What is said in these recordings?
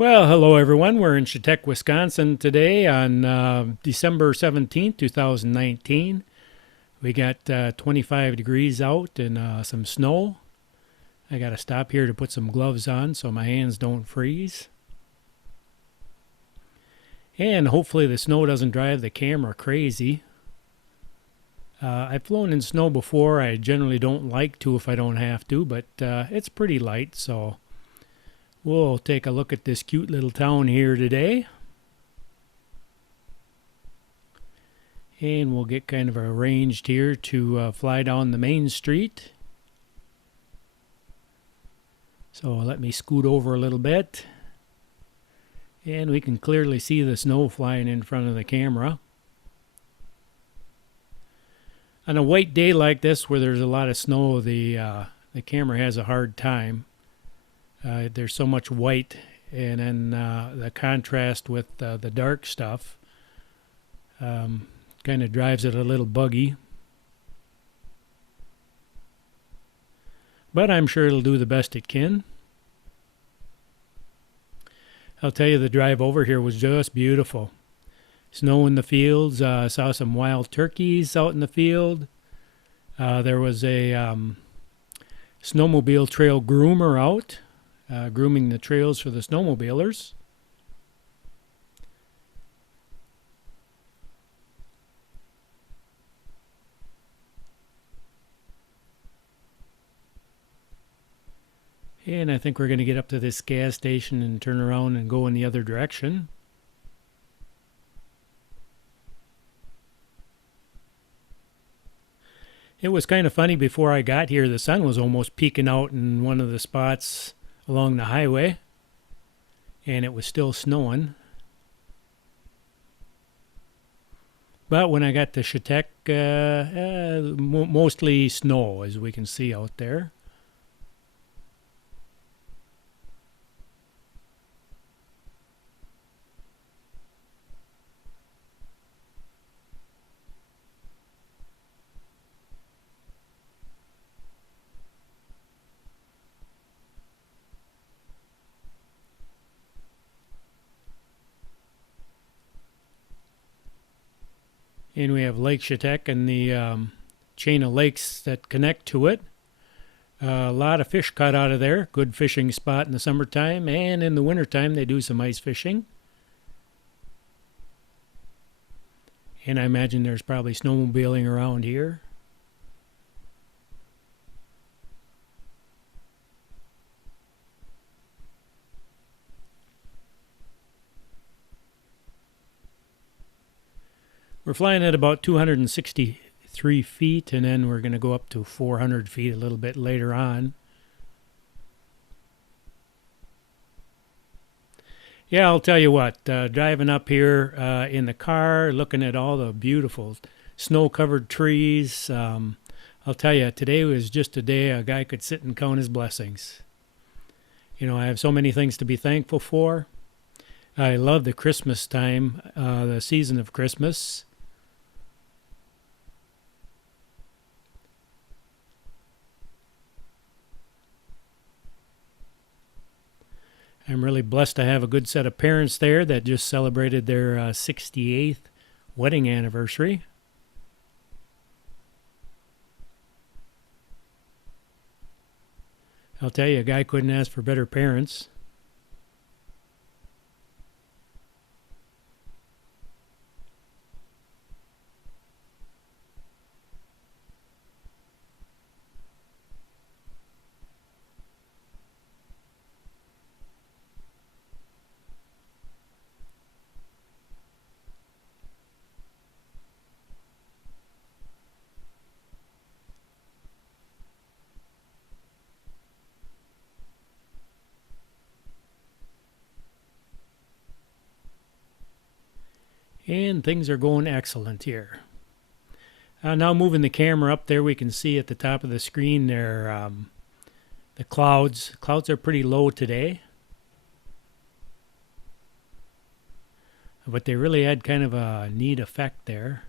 Well, hello everyone. We're in Chetek, Wisconsin today on December 17th, 2019. We got 25 degrees out and some snow. I got to stop here to put some gloves on so my hands don't freeze. And hopefully the snow doesn't drive the camera crazy. I've flown in snow before. I generally don't like to if I don't have to, but it's pretty light, so we'll take a look at this cute little town here today. And we'll get kind of arranged here to fly down the main street. So let me scoot over a little bit. And we can clearly see the snow flying in front of the camera. On a white day like this where there's a lot of snow, the camera has a hard time. There's so much white, and then the contrast with the dark stuff kind of drives it a little buggy. But I'm sure it'll do the best it can. I'll tell you, the drive over here was just beautiful. Snow in the fields. Saw some wild turkeys out in the field. There was a snowmobile trail groomer out, grooming the trails for the snowmobilers. And I think we're going to get up to this gas station and turn around and go in the other direction. It was kind of funny, before I got here, the sun was almost peeking out in one of the spots along the highway, and it was still snowing. But when I got to Chetek, mostly snow, as we can see out there. And we have Lake Chetek and the chain of lakes that connect to it. A lot of fish caught out of there. Good fishing spot in the summertime, and in the wintertime they do some ice fishing. And I imagine there's probably snowmobiling around here. We're flying at about 263 feet, and then we're going to go up to 400 feet a little bit later on. Yeah, I'll tell you what, driving up here in the car, looking at all the beautiful snow-covered trees, I'll tell you, today was just a day a guy could sit and count his blessings. You know, I have so many things to be thankful for. I love the Christmas time, the season of Christmas. I'm really blessed to have a good set of parents there that just celebrated their 68th wedding anniversary. I'll tell you, a guy couldn't ask for better parents. And things are going excellent here. Now moving the camera up there, we can see at the top of the screen there the clouds. Clouds are pretty low today, but they really had kind of a neat effect there.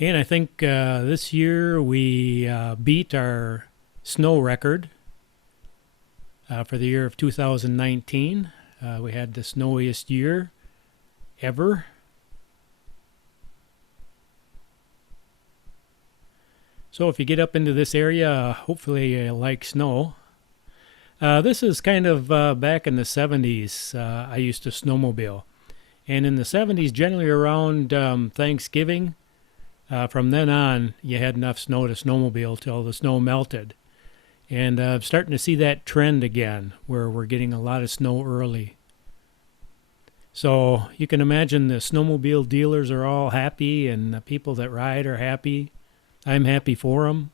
And I think this year we beat our snow record for the year of 2019. We had the snowiest year ever. So if you get up into this area, hopefully you like snow. This is kind of back in the 70s. I used to snowmobile. And in the 70s, generally around Thanksgiving, from then on, you had enough snow to snowmobile till the snow melted. And I'm starting to see that trend again, where we're getting a lot of snow early. So you can imagine the snowmobile dealers are all happy, and the people that ride are happy. I'm happy for them.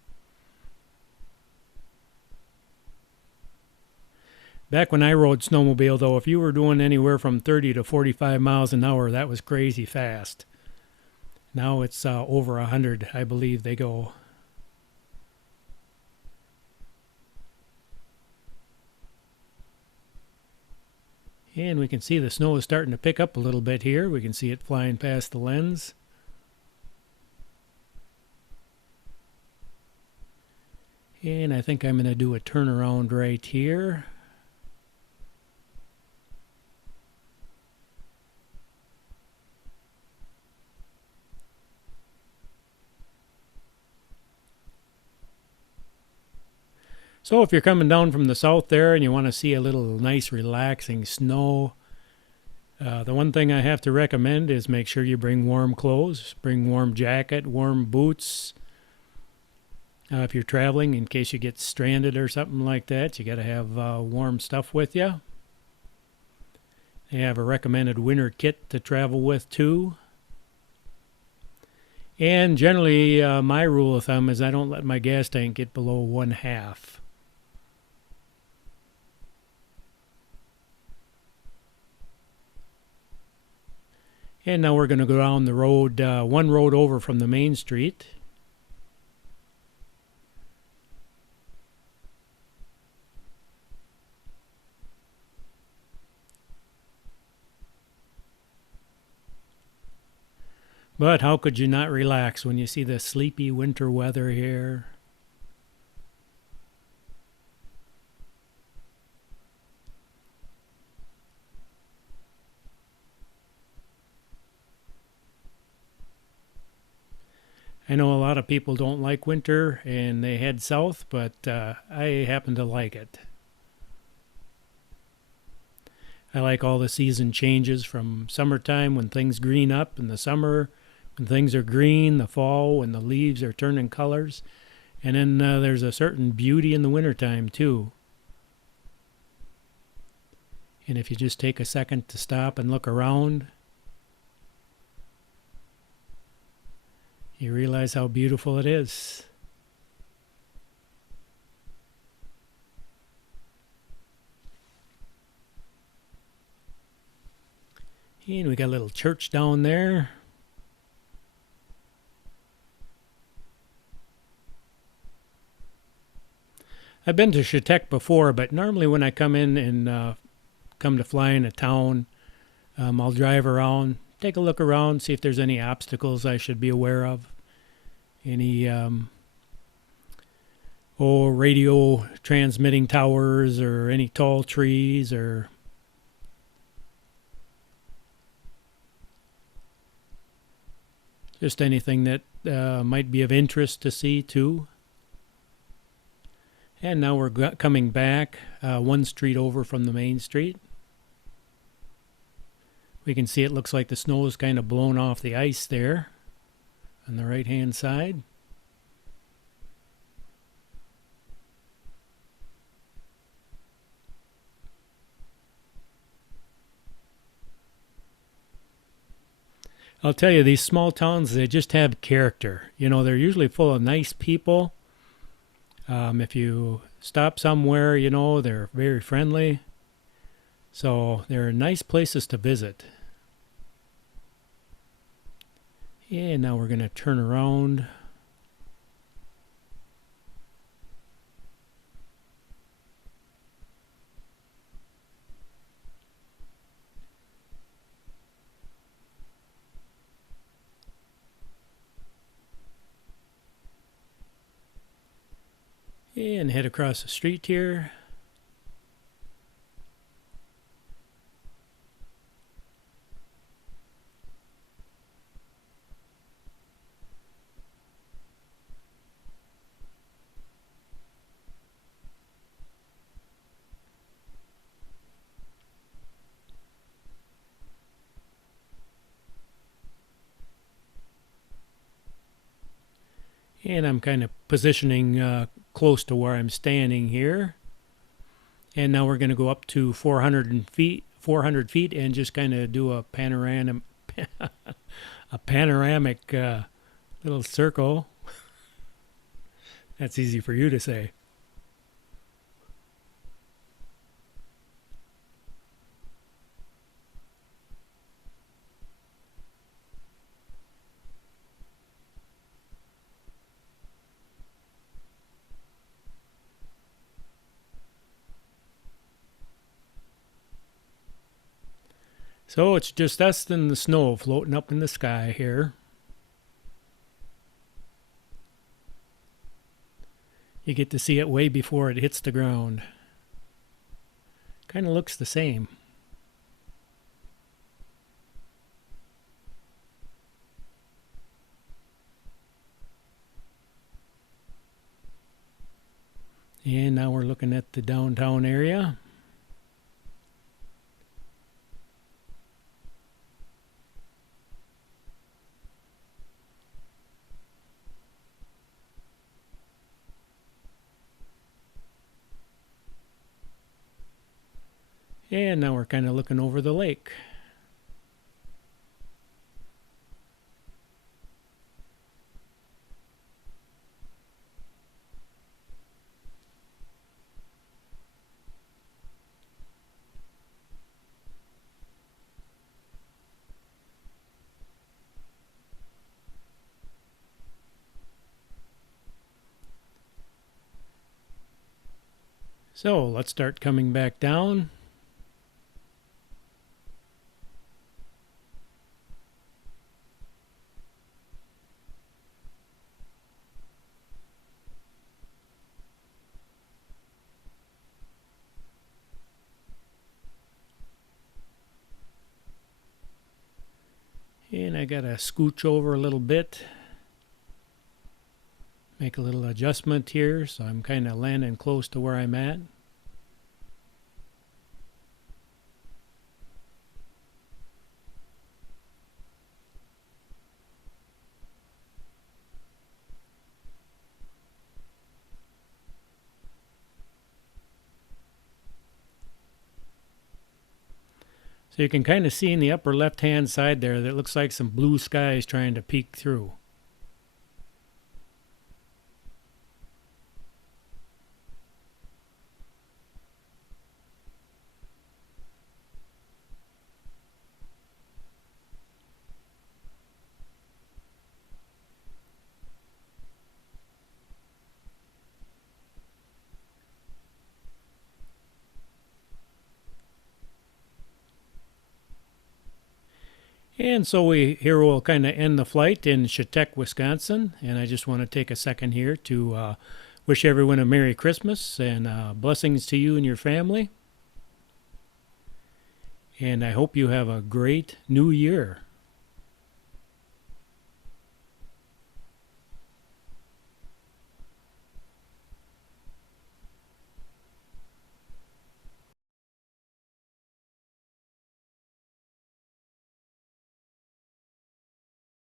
Back when I rode snowmobile, though, if you were doing anywhere from 30 to 45 miles an hour, that was crazy fast. Now it's over 100, I believe they go. And we can see the snow is starting to pick up a little bit here. We can see it flying past the lens. And I think I'm going to do a turnaround right here. So if you're coming down from the south there and you want to see a little nice relaxing snow, the one thing I have to recommend is make sure you bring warm clothes, bring warm jacket, warm boots. If you're traveling, in case you get stranded or something like that, you got to have warm stuff with you. They have a recommended winter kit to travel with too. And generally, my rule of thumb is I don't let my gas tank get below 1/2. And now we're going to go down the road, one road over from the main street. But how could you not relax when you see the sleepy winter weather here? I know a lot of people don't like winter and they head south, but I happen to like it. I like all the season changes from summertime when things green up in the summer, when things are green, the fall when the leaves are turning colors, and then there's a certain beauty in the wintertime too. And if you just take a second to stop and look around, you realize how beautiful it is. And we got a little church down there. I've been to Chetek before, but normally when I come in and come to fly in a town, I'll drive around, take a look around, see if there's any obstacles I should be aware of. Any radio transmitting towers or any tall trees or just anything that might be of interest to see too. And now we're coming back one street over from the main street. We can see it looks like the snow is kind of blown off the ice there on the right hand side. I'll tell you, these small towns, they just have character. You know, they're usually full of nice people. If you stop somewhere, you know, they're very friendly. So they're nice places to visit. And now we're going to turn around. And head across the street here. And I'm kind of positioning close to where I'm standing here. And now we're going to go up to 400 feet, and just kind of do a panoramic little circle. That's easy for you to say. So it's just us and the snow floating up in the sky here. You get to see it way before it hits the ground. Kind of looks the same. And now we're looking at the downtown area. And now we're kind of looking over the lake. So let's start coming back down. And I gotta scooch over a little bit. Make a little adjustment here so I'm kind of landing close to where I'm at. So you can kind of see in the upper left hand side there that looks like some blue skies trying to peek through. And so we'll kind of end the flight in Chetek, Wisconsin. And I just want to take a second here to wish everyone a Merry Christmas and blessings to you and your family. And I hope you have a great new year.